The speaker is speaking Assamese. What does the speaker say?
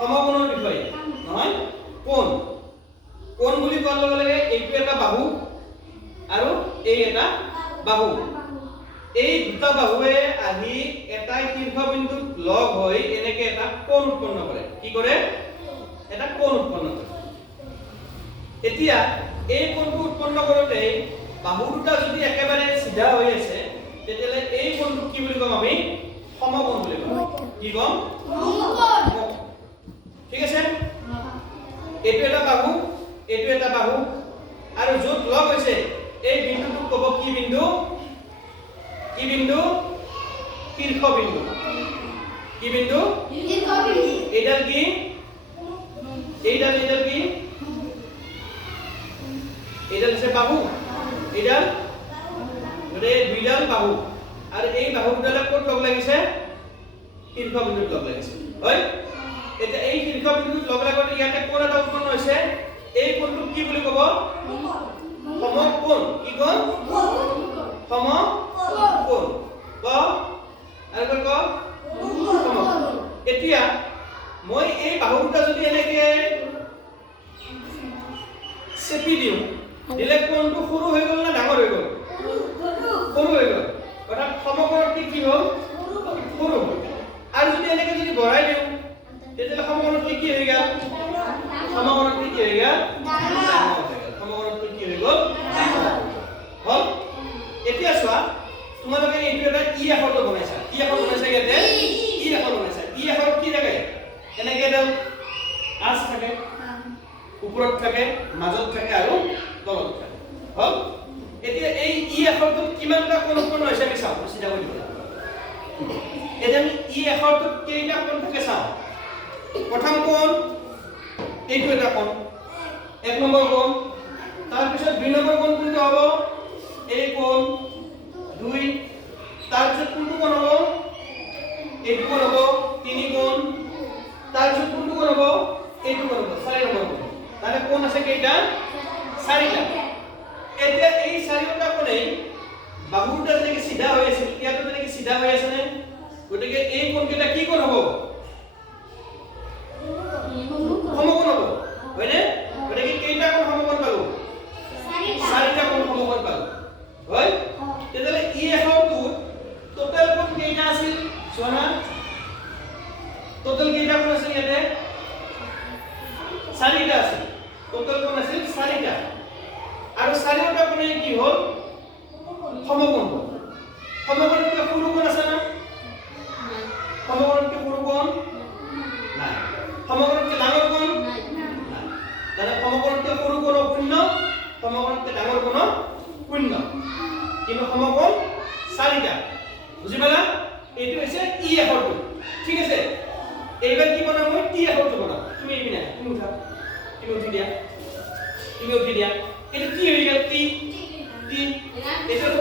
সমকোণৰ বিষয়ে নহয় কোণ কোণ বুলি কোৱাৰ লগে লগে এইটো এটা বাহু আৰু এই এটা বাহু এই দুটা বাহুৱে আহি এটা শীৰ্ষবিন্দুত লগ হৈ এনেকে এটা কোণ উৎপন্ন কৰে কি কৰে এটা কোণ উৎপন্ন কৰে এতিয়া এই কোণটো উৎপন্ন কৰোতে বাহু দুটা যদি একেবাৰে সিধা হৈ আছে তেতিয়ালে এই কোণটো কি বুলি কম আমি সমকোণ বুলি কম কি কম সমকোণ ঠিক আছে এইটো এটা বাহু আৰু য'ত লগ হৈছে এই বিন্দুটোক ক'ব কি বিন্দু শীৰ্ষ বিন্দু কি বিন্দু এইডাল কি এইডাল হৈছে বাহু এইডাল মানে দুইডাল বাহু আৰু এই বাহু দুডালে ক'ত লগ লাগিছে শীৰ্ষ বিন্দুত লগ লাগিছে হয় এটা এই শীৰ্ষ বিন্দুত লগ লাগতে ইয়াতে কোণ এটা উৎপন্ন হৈছে এই কোণটো কি বুলি ক'ব সমকোণ কি কোণ সমকোণ ক আৰু ক সমকোণ এতিয়া মই এই বাহু দুটা যদি এনেকে চেপি দিওঁ দিলে কোণটো সৰু হৈ গ'ল না ডাঙৰ হৈ গ'ল সৰু হৈ গ'ল অৰ্থাৎ সমকোণটো কি হ'ল সৰু আৰু যদি এনেকে যদি বঢ়াই দিওঁ তেতিয়ালে সমকোণটো কি হৈ গ'ল সমকোণটো কি হৈ গ'ল সমকোণটো কি হৈ গ'ল হ'ল এতিয়া চোৱা তোমালোকে এইটো এটা ই আখৰটো বনাইছা ই আখৰ বনাইছা ইয়াতে ই আখৰ বনাইছা ই আখৰ কি থাকে এনেকে এডাল আঁচ থাকে ওপৰত থাকে মাজত থাকে আৰু তলত থাকে হ'ল এতিয়া এই ই আখৰটোত কিমানটা কোণ উৎপন্ন হৈছে আমি চাওঁ চিধা কৰি দিওঁ এতিয়া ই আখৰটোত কেইটা কোণ থাকে চাওঁ প্ৰথম কোণ এইটো এটা কোণ এক নম্বৰ কোণ তাৰ পিছত দুই নম্বৰ কোণ কোনটো হ'ব এই কোণ দুই তাৰ পিছত কোনটো কোণ হ'ব এইটো কোণ হ'ব তিনি কোণ তাৰ পিছত কোনটো কোণ হ'ব এইটো কোণ হ'ব চাৰি নম্বৰ কোণ তাহলে কোণ আছে কেইটা চাৰিটা এতিয়া এই চাৰিটা কোণে বাহুটা যেনেকৈ সিধা হৈ আছে ইয়াতো যেনেকৈ সিধা হৈ আছে নে গতিকে এই কোণ কেইটা কি কোণ হ'ব সমকোণ হ'ব হয়নে গতিকে কেইটা কোণ সমকোণ পালো চাৰিটা কোণ সমকোণ পালো হয় তেতিয়ালে ই আখৰটোত টোটাল কোণ কেইটা আছিল চোৱা টোটাল কেইটা কোণ আছিল ইয়াতে চাৰিটা আছিল টোটাল কোণ আছিল চাৰিটা আৰু চাৰিটা কোণে কি হ'ল সমকোণ হ'ল সমকোণতকৈ সৰু কোণ আছে না সমকোণতকৈ সৰু কোণ নাই সমকোণতকৈ ডাঙৰ কোণ নাই মানে সমকোণতকৈ সৰু কোণ শূন্য সমকোণতকৈ ডাঙৰ কোণ শূন্য কিন্তু সমকোণ চাৰিটা বুজি পালা এইটো হৈছে ই আখৰটো ঠিক আছে এইবাৰ কি বনাম মই টি আখৰটো বনাম তুমি এইপিনে তুমি উঠা তুমি উঠি দিয়া এইটো কি হৈ গ'ল টি টি এটাতো